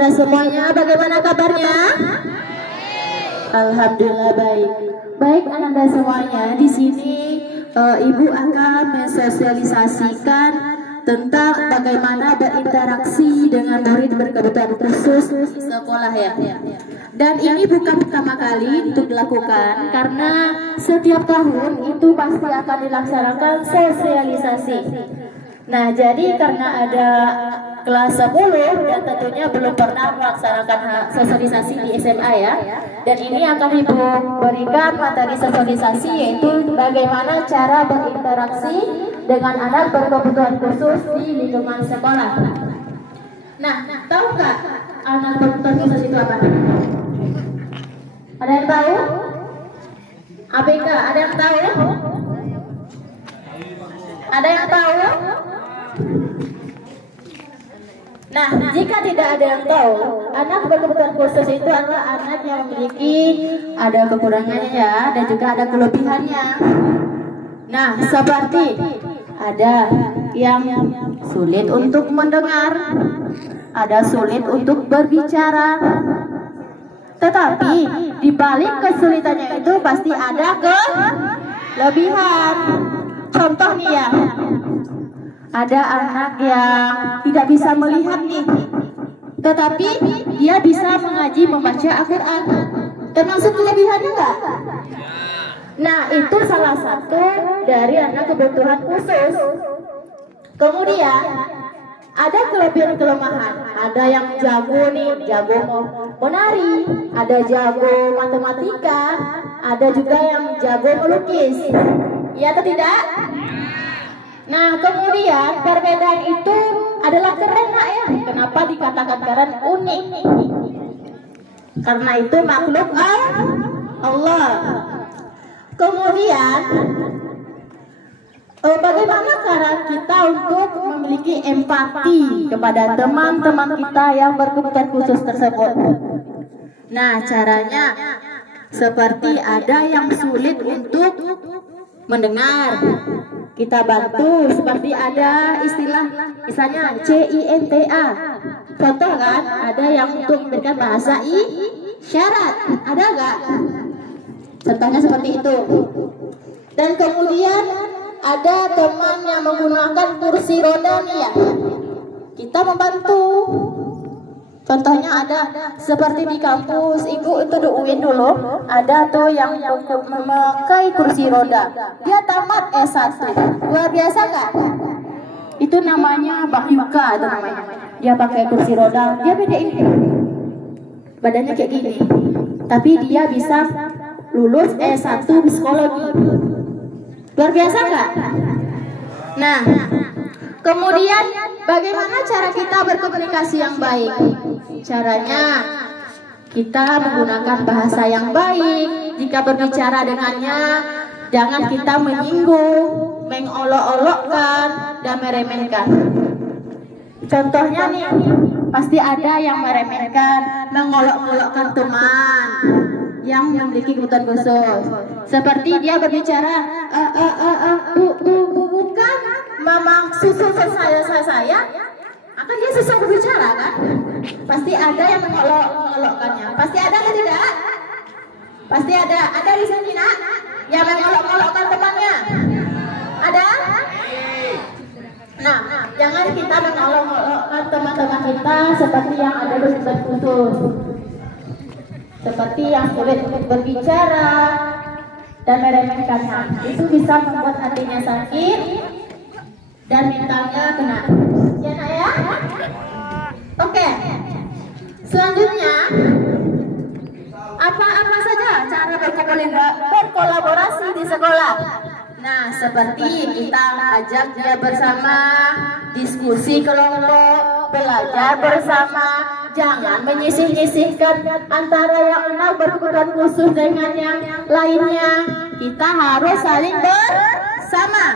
Anda semuanya, bagaimana kabarnya? Alhamdulillah baik. Baik Anda semuanya, di sini Ibu akan mensosialisasikan tentang bagaimana berinteraksi dengan murid berkebutuhan khusus di sekolah ya. Dan ini bukan pertama kali untuk dilakukan, karena setiap tahun itu pasti akan dilaksanakan sosialisasi. Nah, jadi karena ada kelas 10 dan tentunya belum pernah melaksanakan sosialisasi di SMA ya. Dan ini akan Ibu berikan materi sosialisasi, yaitu bagaimana cara berinteraksi dengan anak berkebutuhan khusus di lingkungan sekolah. Nah, tahu nggak anak berkebutuhan khusus itu apa? Ada yang tahu? ABK, ada yang tahu? Ada yang tahu? Nah, jika tidak ada yang tahu, anak berkebutuhan khusus itu adalah anak yang memiliki ada kekurangannya ya, dan juga ada kelebihannya. Nah, seperti ada yang sulit untuk mendengar, ada sulit untuk berbicara. Tetapi di balik kesulitannya itu pasti ada kelebihan. Contoh nih ya, ada anak yang tidak bisa melihat nih, tetapi dia bisa mengaji membaca Al-Quran. Termasuk kelebihannya enggak? Nah, itu salah satu dari anak kebutuhan khusus. Kemudian ada kelebihan kelemahan. Ada yang jago nih, jago menari, ada jago matematika, ada juga yang jago melukis. Iya atau tidak? Nah, kemudian perbedaan itu adalah keren ya. Kenapa dikatakan keren? Unik. Karena itu makhluk Allah. Kemudian bagaimana cara kita untuk memiliki empati kepada teman-teman kita yang berkebutuhan khusus tersebut? Nah, caranya seperti ada yang sulit untuk mendengar, kita bantu. Seperti ada istilah misalnya CINTA. Contoh kan, ada yang untuk memberikan bahasa isyarat, ada nggak? Contohnya seperti itu. Dan kemudian ada teman yang menggunakan kursi roda nih ya, kita membantu. Contohnya ada seperti di kampus Ibu itu di UIN dulu, ada tuh yang memakai kursi roda. Dia tamat S1. Luar biasa nggak? Itu namanya Bahyuka itu namanya. Dia pakai kursi roda, dia beda ini. Badannya kayak gini. Tapi dia bisa lulus S1 psikologi. Luar biasa nggak? Nah, kemudian bagaimana cara kita berkomunikasi yang baik? Caranya kita menggunakan bahasa yang baik. Jika berbicara dengannya, jangan kita menyinggung, mengolok-olokkan, dan meremehkan. Contohnya nih, pasti ada yang meremehkan, mengolok-olokkan teman yang memiliki kebutuhan khusus. Seperti dia berbicara, bukan mama susu saya, akan dia susah berbicara kan? Pasti ada yang mengolok-olokkannya. Pasti ada atau tidak? Pasti ada. Ada di sini nak yang mengolok-olokkan temannya? Ada? Nah, jangan kita mengolok-olokkan teman-teman kita seperti yang ada kebutuhan khusus. Seperti yang sulit untuk berbicara dan meremehkannya. Itu bisa membuat hatinya sakit dan mentalnya kena. Ya nak ya? Oke. Selanjutnya, apa saja cara berkolaborasi di sekolah? Nah, seperti kita ajak dia bersama, diskusi kelompok, belajar bersama. Jangan menyisih-nyisihkan antara yang anak berkebutuhan khusus dengan yang lainnya. Kita harus saling bersama.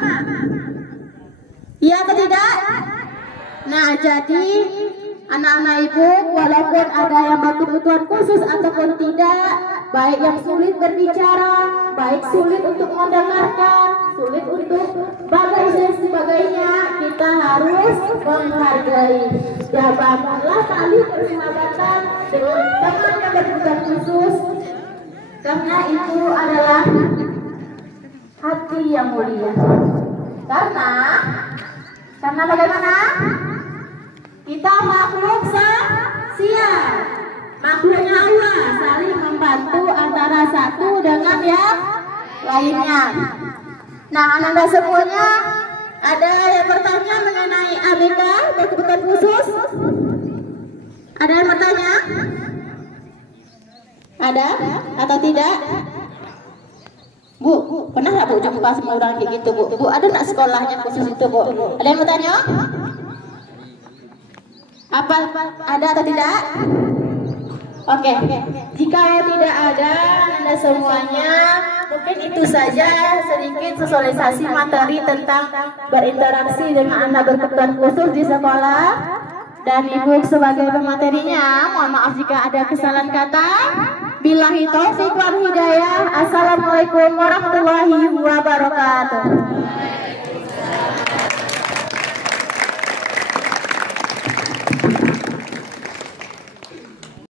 Iya atau tidak? Nah, jadi anak-anak ibu, walaupun ada yang berkebutuhan khusus ataupun tidak, baik yang sulit berbicara, baik sulit untuk mendengarkan, sulit untuk dan sebagainya, kita harus menghargai. Ya, bangunlah tali persahabatan dengan teman yang berkebutuhan khusus, karena itu adalah hati yang mulia. Karena bagaimana? Kita makhluk sosial, makhluknya Allah, saling membantu antara satu dengan yang lainnya. Nah, anak-anak semuanya, ada yang bertanya mengenai ABK berkebutuhan khusus? Ada yang bertanya? Ada atau tidak? Bu, pernah nggak Bu jumpa semua orang kayak gitu, Bu? Bu, ada nggak sekolahnya khusus itu, Bu? Ada yang bertanya? Apa ada atau tidak? Oke. Jika tidak ada, Anda semuanya, mungkin itu saja sedikit sosialisasi materi tentang berinteraksi dengan anak berkebutuhan khusus di sekolah. Dan Ibu sebagai pematerinya, mohon maaf jika ada kesalahan kata. Billahi taufiq wal hidayah. Assalamualaikum warahmatullahi wabarakatuh.